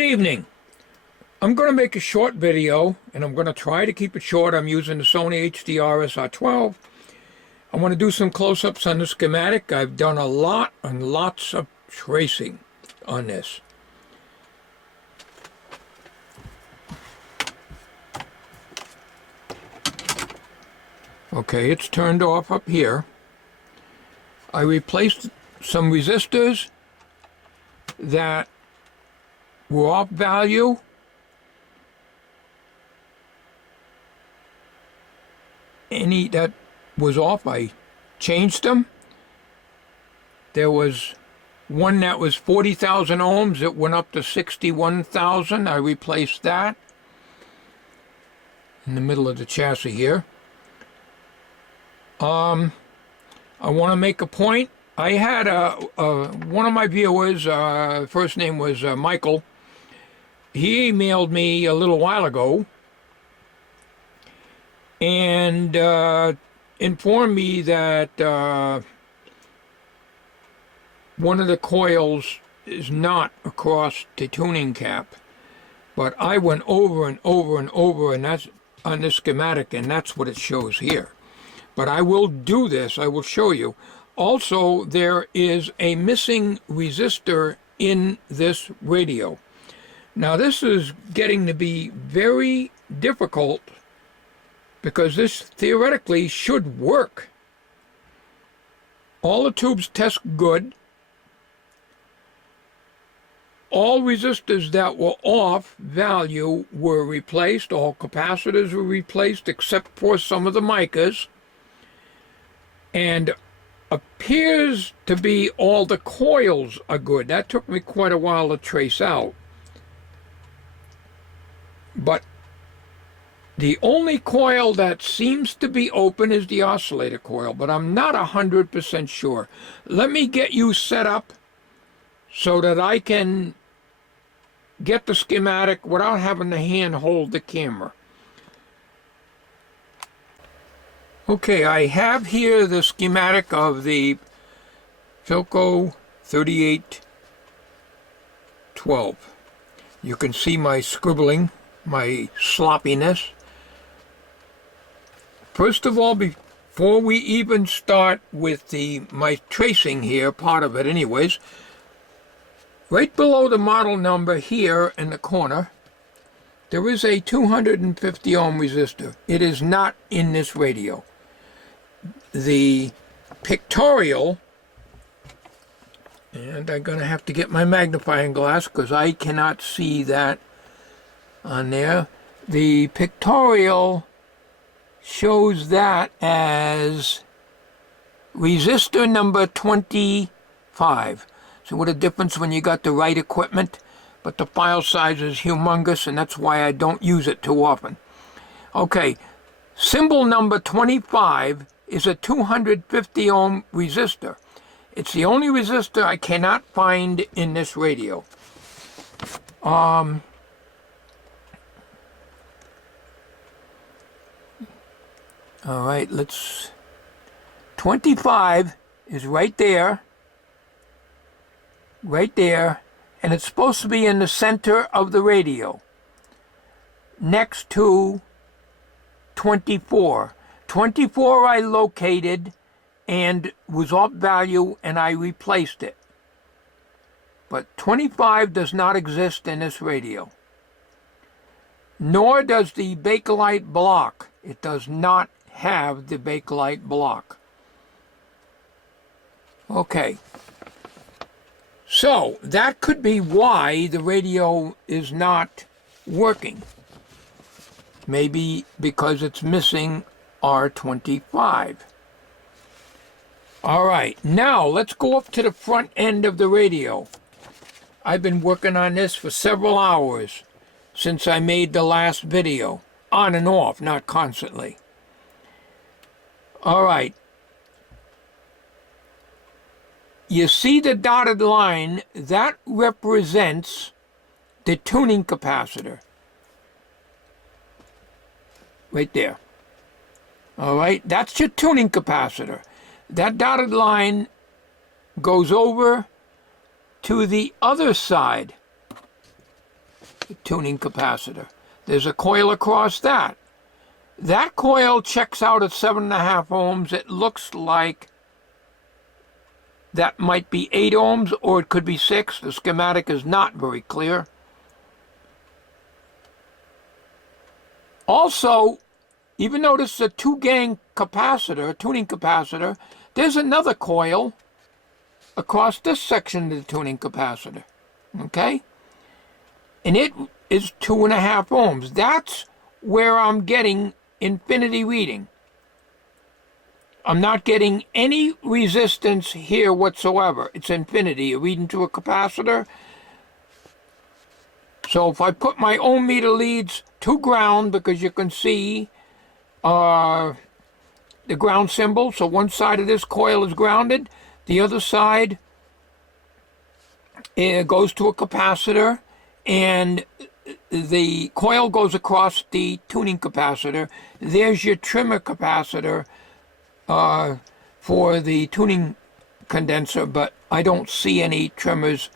Good evening. I'm going to make a short video, and I'm going to try to keep it short. I'm using the Sony HDR SR12. I want to do some close-ups on the schematic. I've done a lot and lots of tracing on this. Okay, it's turned off up here. I replaced some resistors that were off value. Any that was off, I changed them. There was one that was 40,000 ohms. It went up to 61,000. I replaced that in the middle of the chassis here. I want to make a point. I had one of my viewers, first name was Michael. He emailed me a little while ago and informed me that one of the coils is not across the tuning cap. But I went over and over and over, and that's on this schematic, and that's what it shows here. But I will do this. I will show you. Also, there is a missing resistor in this radio. Now, this is getting to be very difficult because this theoretically should work. All the tubes test good. All resistors that were off value were replaced. All capacitors were replaced except for some of the micas. And appears to be all the coils are good. That took me quite a while to trace out. But the only coil that seems to be open is the oscillator coil, but I'm not 100% sure. Let me get you set up so that I can get the schematic without having to hand hold the camera. Okay, I have here the schematic of the Philco 3812. You can see my scribbling, my sloppiness. First of all, before we even start with my tracing here, part of it anyways, right below the model number here in the corner, there is a 250 ohm resistor. It is not in this radio. The pictorial, and I'm going to have to get my magnifying glass because I cannot see that on there. The pictorial shows that as resistor number 25. So what a difference when you got the right equipment, but the file size is humongous, and that's why I don't use it too often. Okay, symbol number 25 is a 250 ohm resistor. It's the only resistor I cannot find in this radio. All right, 25 is right there, and it's supposed to be in the center of the radio, next to 24. 24 I located and was off value, and I replaced it. But 25 does not exist in this radio. Nor does the Bakelite block. It does not have the Bakelite block. Okay. So, that could be why the radio is not working. Maybe because it's missing R25. All right, now let's go up to the front end of the radio. I've been working on this for several hours since I made the last video. On and off, not constantly. All right. You see the dotted line? That represents the tuning capacitor. Right there. All right, that's your tuning capacitor. That dotted line goes over to the other side tuning capacitor. There's a coil across that. That coil checks out at 7.5 ohms. It looks like that might be 8 ohms, or it could be 6. The schematic is not very clear. Also, even though this is a 2-gang capacitor, tuning capacitor, there's another coil across this section of the tuning capacitor. Okay? And it is 2.5 ohms. That's where I'm getting infinity reading. I'm not getting any resistance here whatsoever. It's infinity. You're reading to a capacitor. So if I put my ohm meter leads to ground, because you can see the ground symbol, so one side of this coil is grounded, the other side it goes to a capacitor, and the coil goes across the tuning capacitor. There's your trimmer capacitor for the tuning condenser, but I don't see any trimmers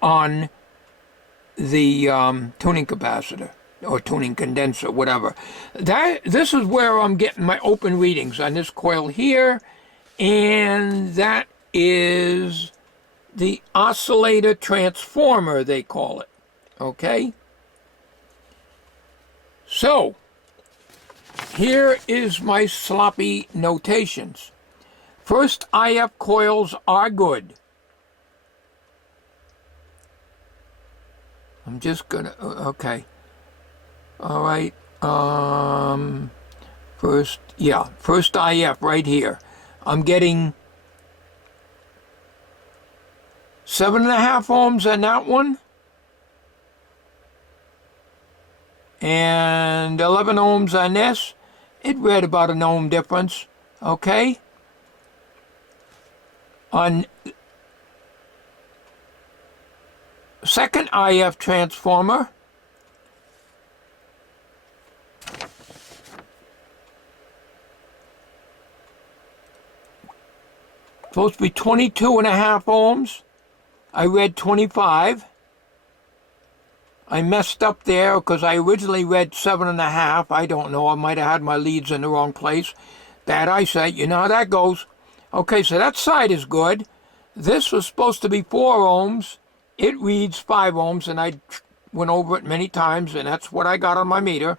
on the tuning capacitor or tuning condenser, whatever. This is where I'm getting my open readings on this coil here, and that is the oscillator transformer, they call it. Okay? So, here is my sloppy notations. First, IF coils are good. I'm just gonna, okay. All right, first IF right here. I'm getting 7.5 ohms on that one, and 11 ohms on this. It read about an ohm difference, okay? On second IF transformer, supposed to be 22.5 ohms. I read 25. I messed up there because I originally read 7.5. I don't know. I might have had my leads in the wrong place. Bad eyesight. You know how that goes. Okay, so that side is good. This was supposed to be 4 ohms. It reads 5 ohms, and I went over it many times, and that's what I got on my meter.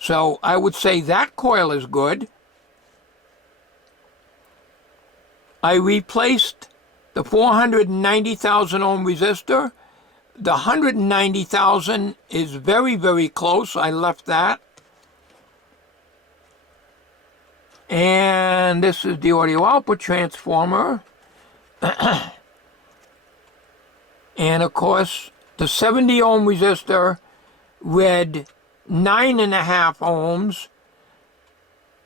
So I would say that coil is good. I replaced the 490,000 ohm resistor. The 190,000 is very, very close. I left that. And this is the audio output transformer. And of course, the 70 ohm resistor read 9.5 ohms.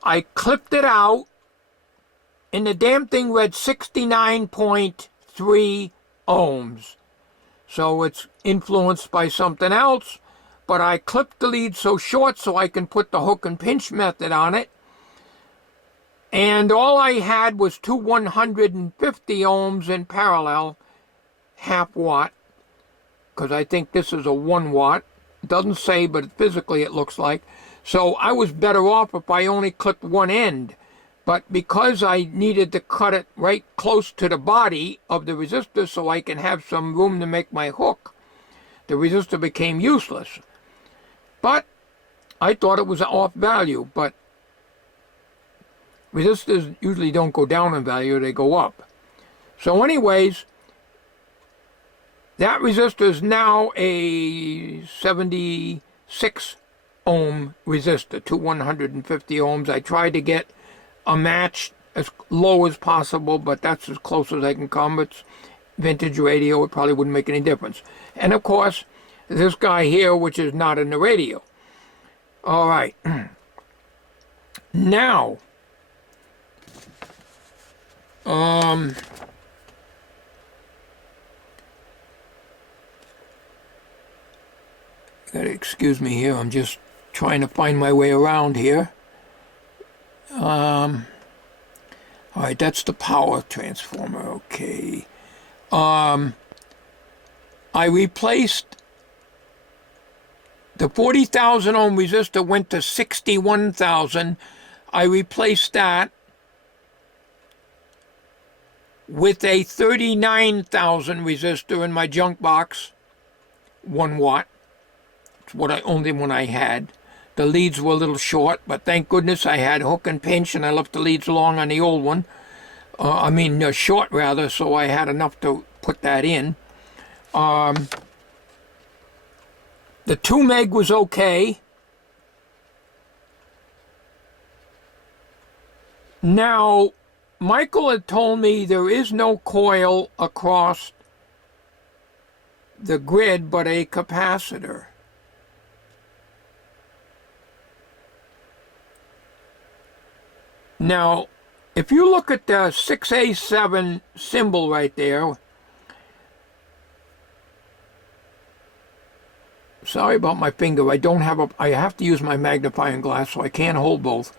I clipped it out, and the damn thing read 69.3 ohms. So it's influenced by something else, but I clipped the lead so short so I can put the hook and pinch method on it. And all I had was two 150 ohms in parallel, half watt, because I think this is a 1 watt. It doesn't say, but physically it looks like. So I was better off if I only clipped one end. But because I needed to cut it right close to the body of the resistor so I can have some room to make my hook, the resistor became useless. But I thought it was off value, but resistors usually don't go down in value, they go up. So anyways, that resistor is now a 76 ohm resistor, to 150 ohms. I tried to get a match as low as possible, but that's as close as I can come. It's vintage radio, it probably wouldn't make any difference. And of course, this guy here, which is not in the radio. All right. Now, gotta excuse me here, I'm just trying to find my way around here. All right, that's the power transformer, okay. I replaced The 40,000 ohm resistor went to 61,000. I replaced that with a 39,000 resistor in my junk box, 1 watt. It's only one I had. The leads were a little short, but thank goodness I had hook and pinch, and I left the leads long on the old one. Short rather, so I had enough to put that in. The 2 meg was okay. Now, Michael had told me there is no coil across the grid but a capacitor. Now, if you look at the 6A7 symbol right there, sorry about my finger, I have to use my magnifying glass, so I can't hold both.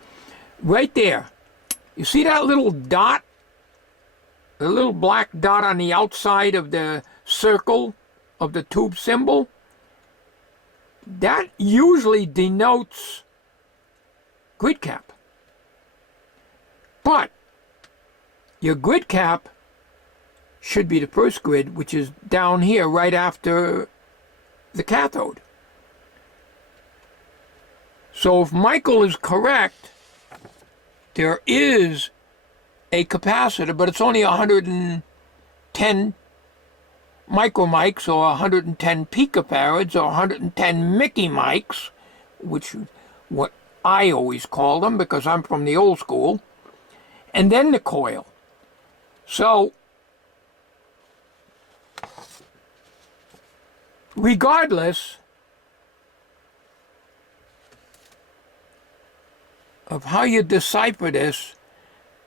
Right there, you see that little dot? The little black dot on the outside of the circle of the tube symbol? That usually denotes grid cap. But your grid cap should be the first grid, which is down here right after the cathode. So if Michael is correct, there is a capacitor, but it's only 110 micromics or 110 picofarads or 110 Mickey mics, which is what I always call them because I'm from the old school. And then the coil. So, regardless of how you decipher this,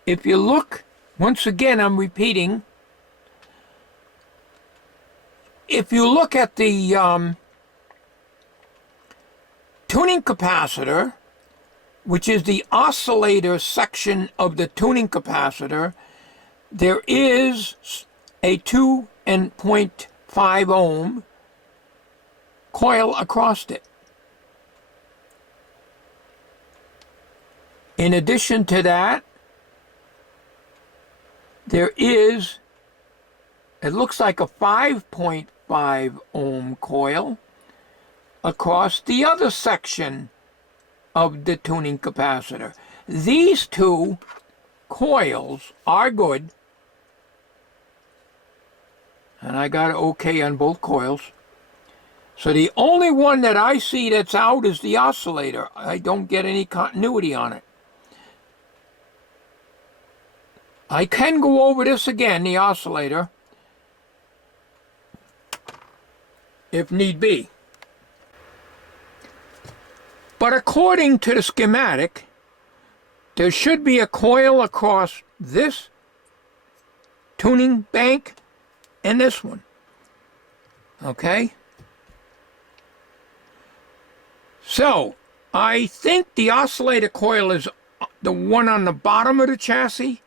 if you look, once again I'm repeating, if you look at the tuning capacitor, which is the oscillator section of the tuning capacitor, there is a 2.5 ohm coil across it. In addition to that, there is, it looks like a 5.5 ohm coil across the other section of the tuning capacitor. These 2 coils are good, and I got okay on both coils. So the only one that I see that's out is the oscillator. I don't get any continuity on it. I can go over this again, the oscillator, if need be. But according to the schematic, there should be a coil across this tuning bank and this one. Okay? So, I think the oscillator coil is the one on the bottom of the chassis,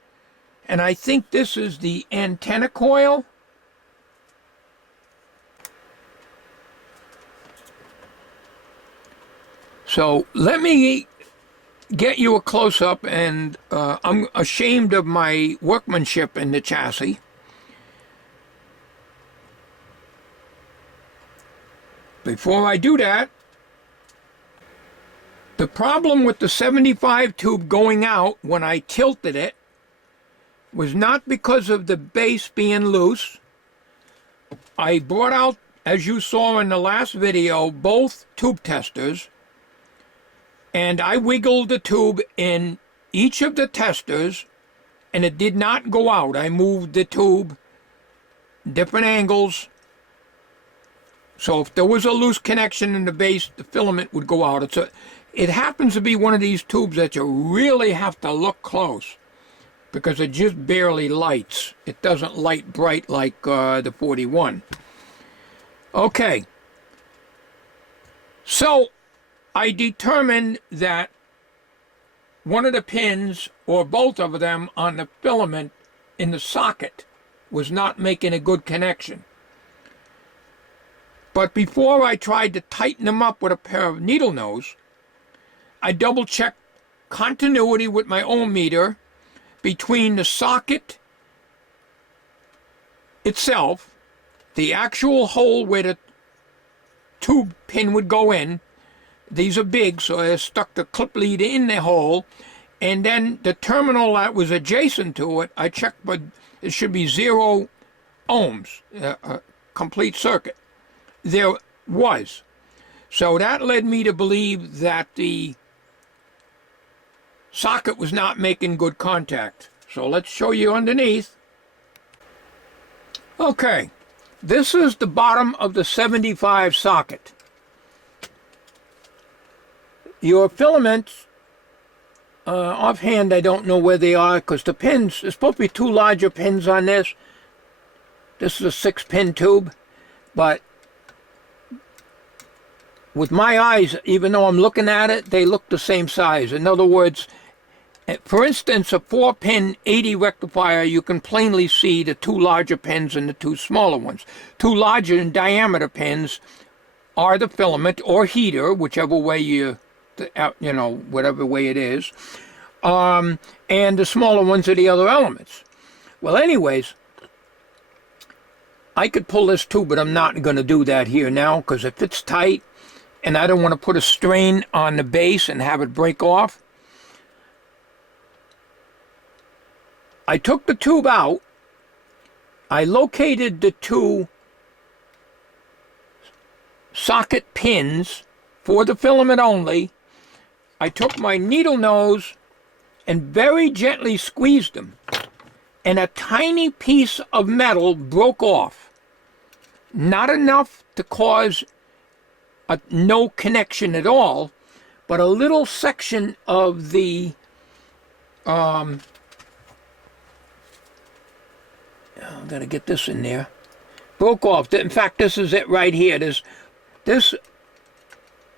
and I think this is the antenna coil. So let me get you a close-up, and I'm ashamed of my workmanship in the chassis. Before I do that, the problem with the 75 tube going out when I tilted it was not because of the base being loose. I brought out, as you saw in the last video, both tube testers, and I wiggled the tube in each of the testers, and it did not go out. I moved the tube different angles, so if there was a loose connection in the base, the filament would go out. It happens to be one of these tubes that you really have to look close, because it just barely lights. It doesn't light bright like the 41. Okay, so I determined that one of the pins, or both of them, on the filament in the socket was not making a good connection. But before I tried to tighten them up with a pair of needle nose, I double-checked continuity with my ohm meter between the socket itself, the actual hole where the tube pin would go in. These are big, so I stuck the clip lead in the hole, and then the terminal that was adjacent to it, I checked, but it should be 0 ohms, a complete circuit. There was. So that led me to believe that the socket was not making good contact. So let's show you underneath. Okay, this is the bottom of the 75 socket. Your filaments, offhand I don't know where they are, because the pins, there's supposed to be 2 larger pins on this. This is a 6-pin tube, but with my eyes, even though I'm looking at it, they look the same size. In other words, for instance, a 4-pin 80 rectifier, you can plainly see the 2 larger pins and the 2 smaller ones. 2 larger in diameter pins are the filament or heater, whichever way whatever way it is, and the smaller ones are the other elements. Well, anyways, I could pull this too, but I'm not going to do that here now, because if it's tight and I don't want to put a strain on the base and have it break off, I took the tube out, I located the 2 socket pins for the filament only. I took my needle nose and very gently squeezed them, and a tiny piece of metal broke off. Not enough to cause no connection at all, but a little section of the I've got to get this in there. Broke off. In fact, this is it right here. This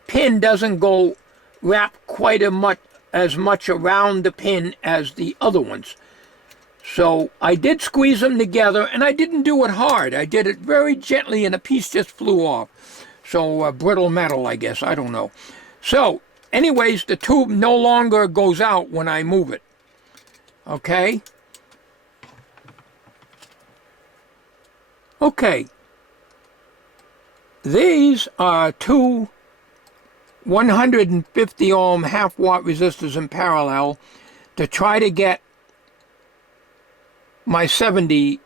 pin doesn't go wrap quite as much around the pin as the other ones. So I did squeeze them together, and I didn't do it hard. I did it very gently, and a piece just flew off. So brittle metal, I guess. I don't know. So anyways, the tube no longer goes out when I move it. Okay? Okay. These are 2 150 ohm half-watt resistors in parallel to try to get my 70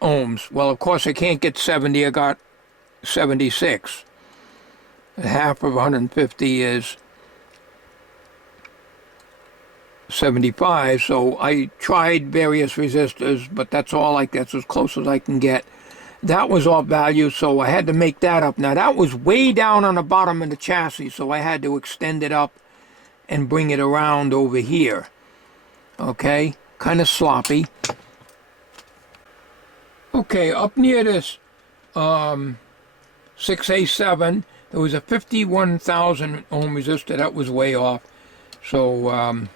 ohms. Well, of course, I can't get 70. I got 76. Half of 150 is 75, so I tried various resistors, but that's as close as I can get. That was off value, so I had to make that up. Now, that was way down on the bottom of the chassis, so I had to extend it up and bring it around over here. Okay, kind of sloppy. Okay, up near this 6A7, there was a 51,000 ohm resistor. That was way off. So,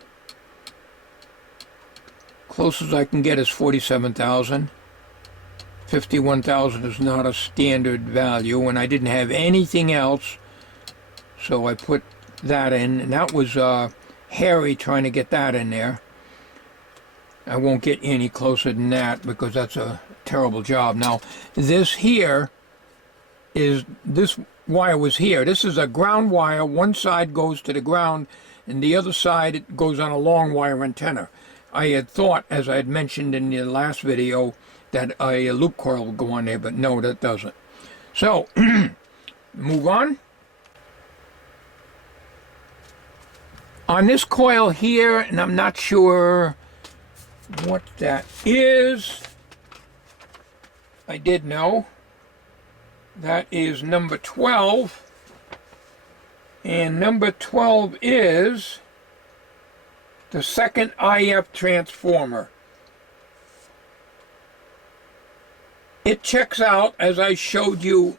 closest I can get is 47,000. 51,000 is not a standard value, and I didn't have anything else, so I put that in, and that was hairy trying to get that in there. I won't get any closer than that because that's a terrible job. Now, this wire was here. This is a ground wire. One side goes to the ground, and the other side it goes on a long wire antenna. I had thought, as I had mentioned in the last video, that a loop coil will go on there, but no, that doesn't. So, move on. On this coil here, and I'm not sure what that is, I did know. That is number 12. And number 12 is the second IF transformer. It checks out, as I showed you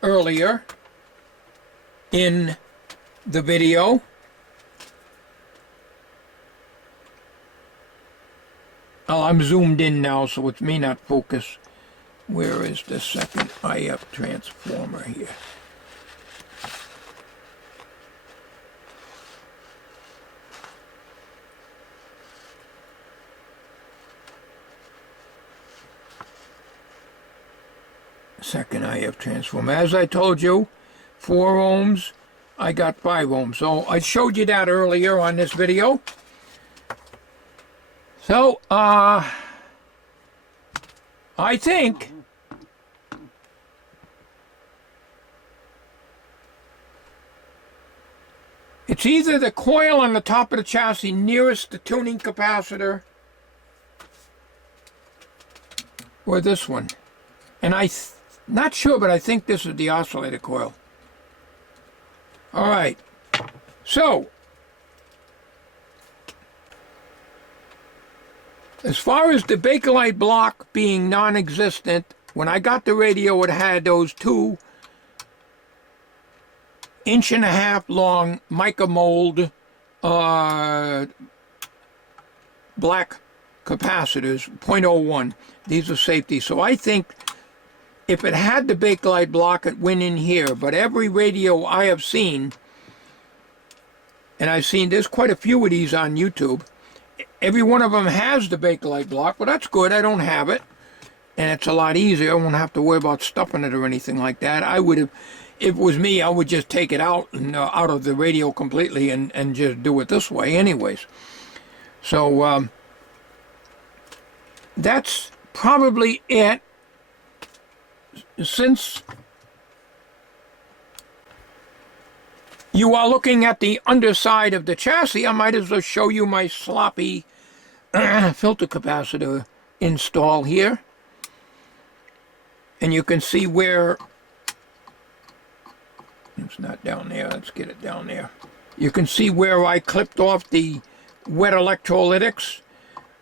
earlier in the video. Oh, I'm zoomed in now, so it may not focus Where is the second IF transformer here? Second IF transformer. As I told you, 4 ohms, I got 5 ohms. So I showed you that earlier on this video. So, I think it's either the coil on the top of the chassis nearest the tuning capacitor or this one. And not sure, but I think this is the oscillator coil. All right. So, as far as the Bakelite block being non-existent, when I got the radio, it had those 2 1.5-inch long mica mold black capacitors, 0.01. These are safety. So I think if it had the Bakelite block, it went in here. But every radio I have seen, and I've seen there's quite a few of these on YouTube, every one of them has the Bakelite block. Well, that's good. I don't have it. And it's a lot easier. I won't have to worry about stuffing it or anything like that. I would have, if it was me, I would just take it out and out of the radio completely and just do it this way anyways. So that's probably it. Since you are looking at the underside of the chassis, I might as well show you my sloppy filter capacitor install here. And you can see where, it's not down there, let's get it down there. You can see where I clipped off the wet electrolytics.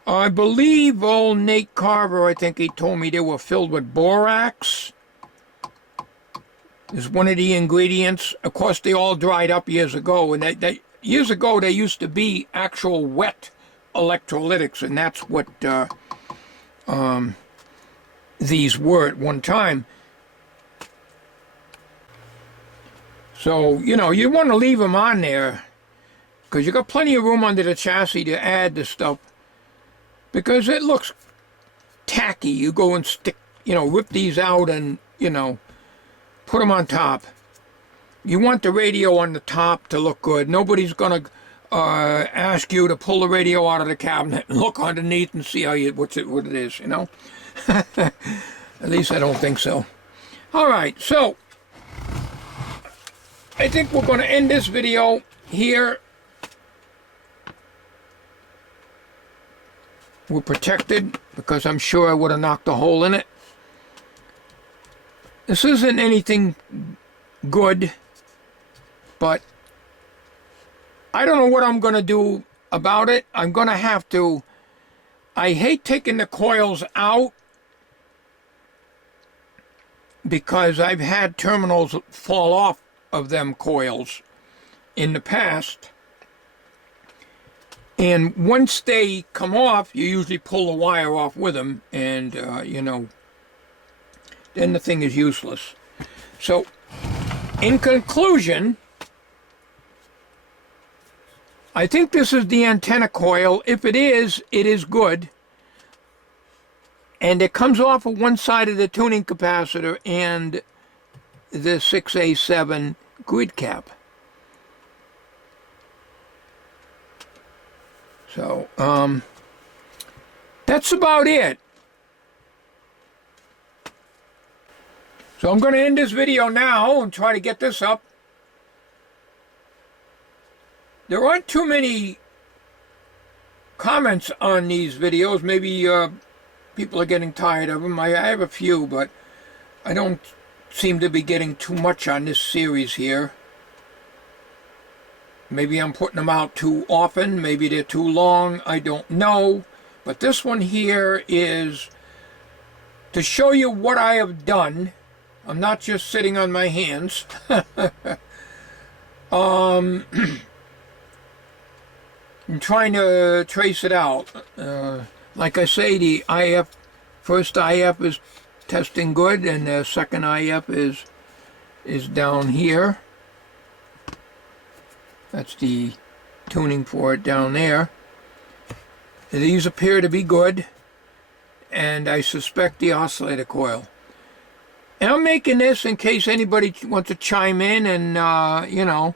I believe old Nate Carver, I think he told me they were filled with borax. Is one of the ingredients. Of course, they all dried up years ago, and years ago they used to be actual wet electrolytics, and that's what these were at one time. So, you know, you want to leave them on there because you got plenty of room under the chassis to add the stuff because it looks tacky. You go and stick, you know, rip these out and, you know, put them on top. You want the radio on the top to look good. Nobody's going to ask you to pull the radio out of the cabinet and look underneath and see how what it is, you know. At least I don't think so. All right, so I think we're going to end this video here. We're protected because I'm sure I would have knocked a hole in it. This isn't anything good, but I don't know what I'm going to do about it. I'm going to have to, I hate taking the coils out because I've had terminals fall off of them coils in the past. And once they come off, you usually pull the wire off with them and, you know, then the thing is useless. So, in conclusion, I think this is the antenna coil. If it is good. And it comes off of one side of the tuning capacitor and the 6A7 grid cap. So, that's about it. So I'm going to end this video now and try to get this up. There aren't too many comments on these videos. Maybe people are getting tired of them. I have a few, but I don't seem to be getting too much on this series here. Maybe I'm putting them out too often. Maybe they're too long. I don't know. But this one here is to show you what I have done. I'm not just sitting on my hands. I'm trying to trace it out. Like I say, the first IF is testing good, and the second IF is down here. That's the tuning for it down there. These appear to be good, and I suspect the oscillator coil. And I'm making this in case anybody wants to chime in, and you know,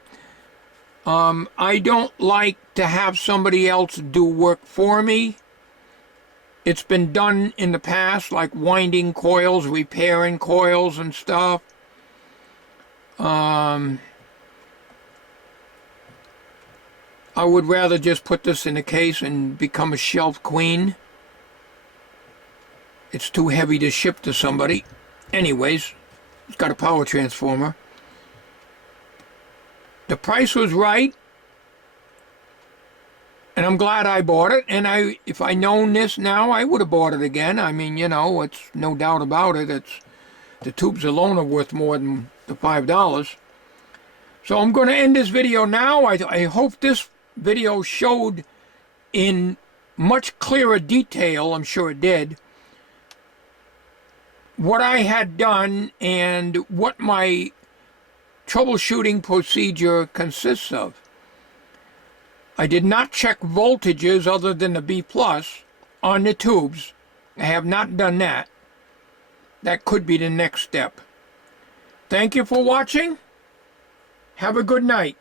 I don't like to have somebody else do work for me. It's been done in the past, like winding coils, repairing coils and stuff. I would rather just put this in a case and become a shelf queen. It's too heavy to ship to somebody. Anyways, it's got a power transformer. The price was right, and I'm glad I bought it. And if I known this now, I would have bought it again. I mean, you know, it's no doubt about it. The tubes alone are worth more than the $5. So I'm going to end this video now. I hope this video showed in much clearer detail, I'm sure it did, what I had done and what my troubleshooting procedure consists of. I did not check voltages other than the B+ on the tubes. I have not done that. That could be the next step. Thank you for watching. Have a good night.